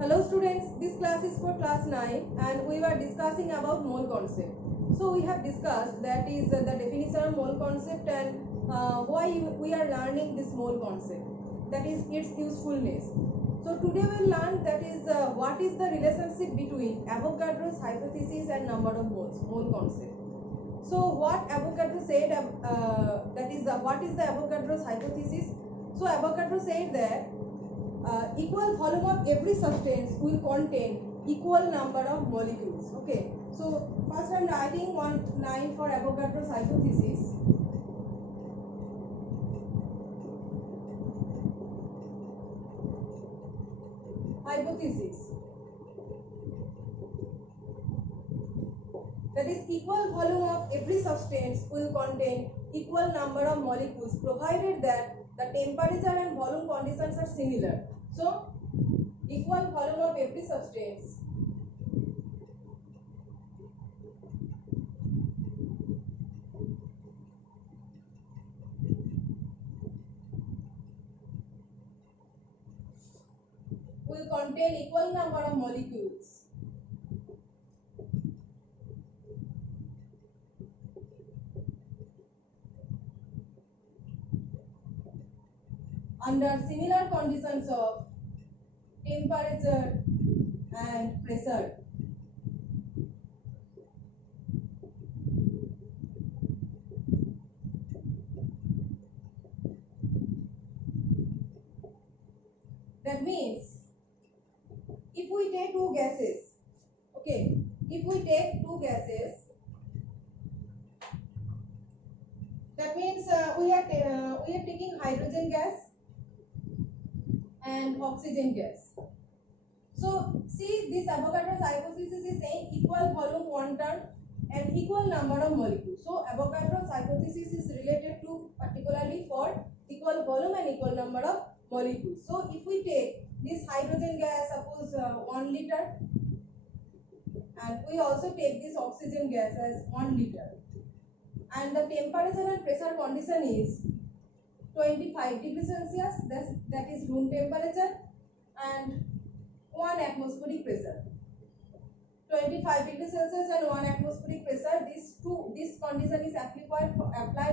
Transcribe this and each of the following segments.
Hello students, this class is for class 9 and we were discussing about mole concept. So we have discussed that is the definition of mole concept and why we are learning this mole concept, that is its usefulness. So today we will learn that is what is the relationship between Avogadro's hypothesis and number of moles, mole concept. So what Avogadro said, what is the Avogadro's hypothesis? So Avogadro said that equal volume of every substance will contain equal number of molecules. Okay, so first I am writing one line for Avogadro's hypothesis. That is, equal volume of every substance will contain equal number of molecules provided that the temperature and volume conditions are similar. So equal volume of every substance will contain equal number of molecules under similar conditions of temperature and pressure. That means if we take two gases, okay, if we take two gases, that means we are taking hydrogen gas and oxygen gas. So see, this Avogadro's hypothesis is saying equal volume quantum and equal number of molecules. So Avogadro's hypothesis is related to particularly for equal volume and equal number of molecules. So if we take this hydrogen gas, suppose 1 liter, and we also take this oxygen gas as 1 liter, and the temperature and pressure condition is 25 degrees Celsius, that is room temperature, and 1 atmospheric pressure. 25 degrees Celsius and 1 atmospheric pressure, this condition is applied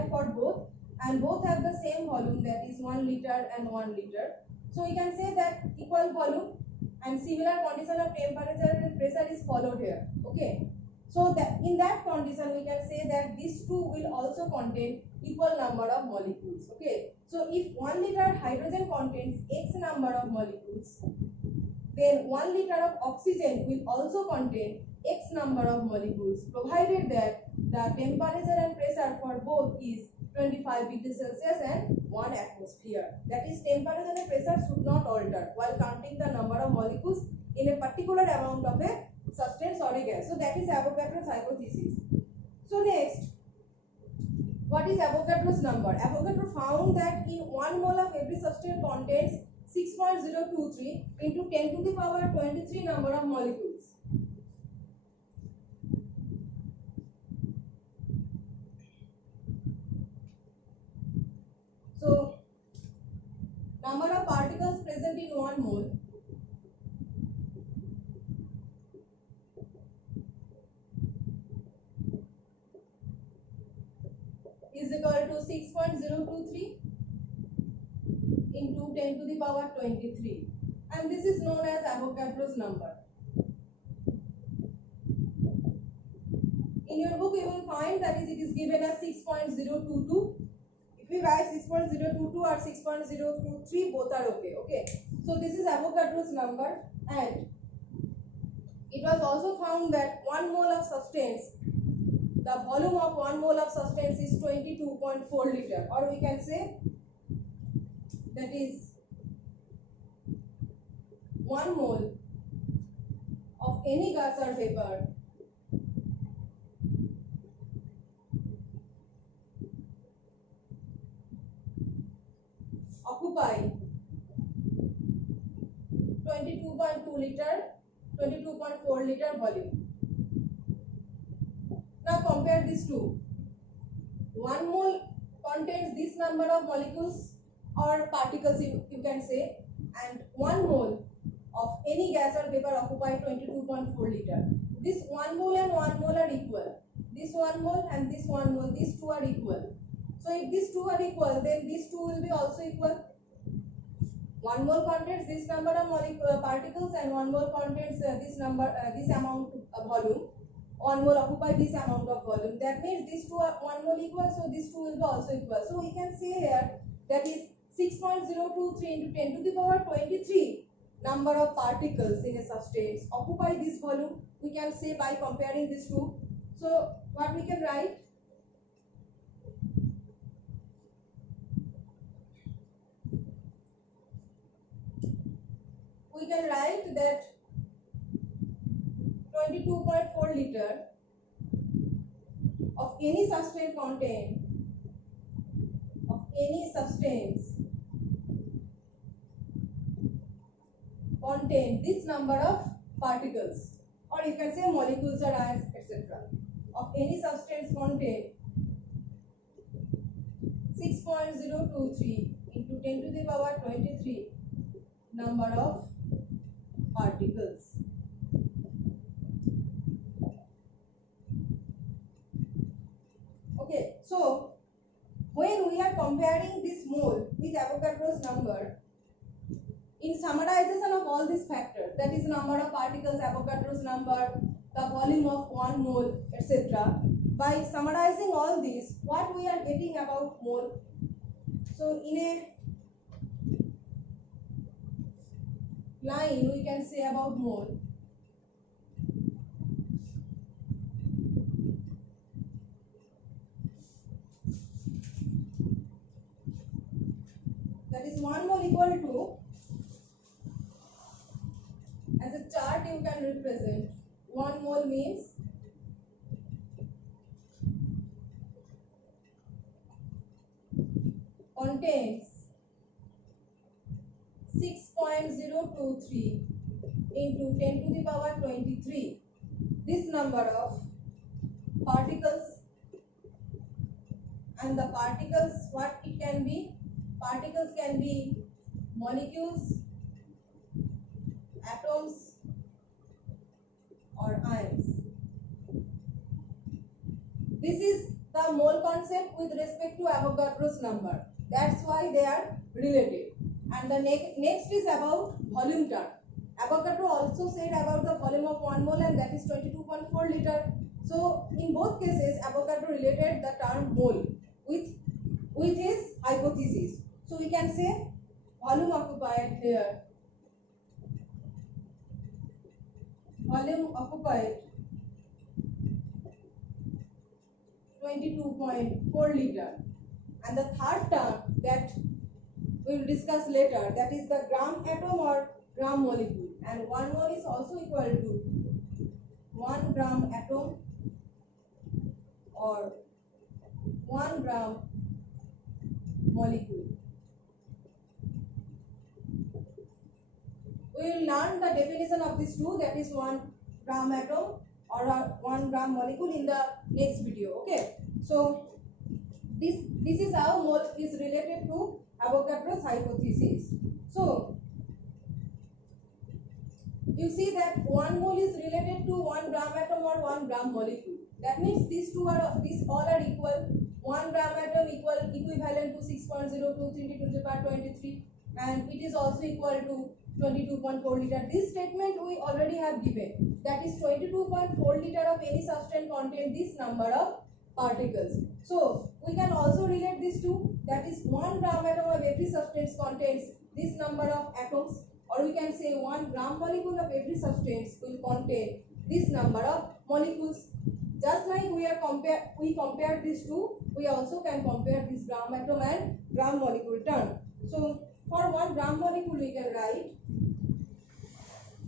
for both, and both have the same volume, that is 1 liter and 1 liter. So we can say that equal volume and similar condition of temperature and pressure is followed here. Okay, so that in that condition we can say that these two will also contain equal number of molecules. Okay, so if 1 liter hydrogen contains X number of molecules, then 1 liter of oxygen will also contain X number of molecules, provided that the temperature and pressure for both is 25 degrees Celsius and 1 atmosphere. That is, temperature and pressure should not alter while counting the number of molecules in a particular amount of a substance or a gas. So that is Avogadro's hypothesis. So next, what is Avogadro's number? Avogadro found that in 1 mole of every substance contains 6.023 into 10 to the power 23 number of molecules. So number of particles present in 1 mole is equal to 6.023 into 10 to the power 23, and this is known as Avogadro's number. In your book you will find that it is given as 6.022. If we write 6.022 or 6.023, both are okay. So this is Avogadro's number, and it was also found that 1 mole of substance, the volume of 1 mole of substance is 22.4 liter, or we can say that is 1 mole of any gas or vapor occupy 22.2 liter, 22.4 liter volume. Now compare these two. 1 mole contains this number of molecules or particles, you can say, and 1 mole of any gas or vapor occupy 22.4 liter. This 1 mole and 1 mole are equal. This 1 mole and this 1 mole, these two are equal. So if these two are equal, then these two will be also equal. 1 mole contains this number of particles and 1 mole contains this amount of volume. 1 mole occupy this amount of volume. That means these two are 1 mole equal, so these two will be also equal. So we can say here that is 6.023 into 10 to the power 23 number of particles in a substance occupy this volume. We can say by comparing these two. So what we can write? We can write that 22.4 liter of any substance contain this number of particles, or you can say molecules or ions, etc. of any substance contain 6.023 into 10 to the power 23 number of particles. Okay, so when we are comparing this mole with Avogadro's number, in summarization of all these factors, that is number of particles, Avogadro's number, the volume of 1 mole, etc. By summarizing all these, what we are getting about mole? So in a line, we can say about mole. That is 1 mole equal to, as a chart you can represent, 1 mole means contains 6.023 into 10 to the power 23 this number of particles, and the particles, what it can be? Particles can be molecules, atoms or ions. This is the mole concept with respect to Avogadro's number. That's why they are related. And the next is about volume term. Avogadro also said about the volume of 1 mole, and that is 22.4 liter. So in both cases, Avogadro related the term mole with his hypothesis. So we can say volume occupied here. Volume occupied 22.4 liter. And the third term that we will discuss later, that is the gram atom or gram molecule. And 1 mole is also equal to 1 gram atom or 1 gram molecule. We will learn the definition of these two, that is 1 gram atom or 1 gram molecule, in the next video. Okay, so this is how mole is related to Avogadro's hypothesis. So you see that 1 mole is related to 1 gram atom or 1 gram molecule. That means these all are equal. 1 gram atom equivalent to 6.023 into 10 to the power 23, and it is also equal to 22.4 liter. This statement we already have given. That is 22.4 liter of any substance contain this number of particles. So we can also relate these two. That is 1 gram atom of every substance contains this number of atoms, or we can say 1 gram molecule of every substance will contain this number of molecules. Just like we compared these two, we also can compare this gram atom and gram molecule term. So for 1 gram molecule we can write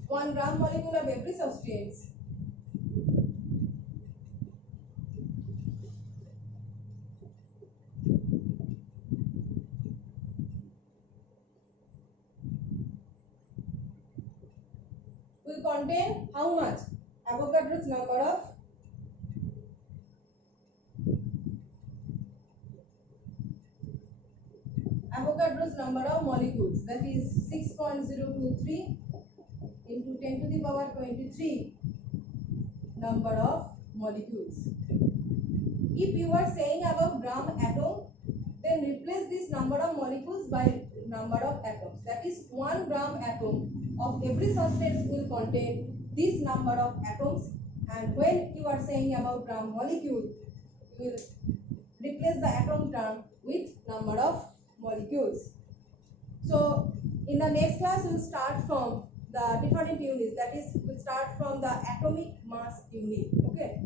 1 gram molecule of every substance will contain how much? Avogadro's number of molecules, that is 6.023 23 number of molecules. If you are saying about gram atom, then replace this number of molecules by number of atoms. That is 1 gram atom of every substance will contain this number of atoms, and when you are saying about gram molecule, you will replace the atom term with number of molecules. So in the next class we will start from the different units, that is we will start from the atomic mass unit. Okay.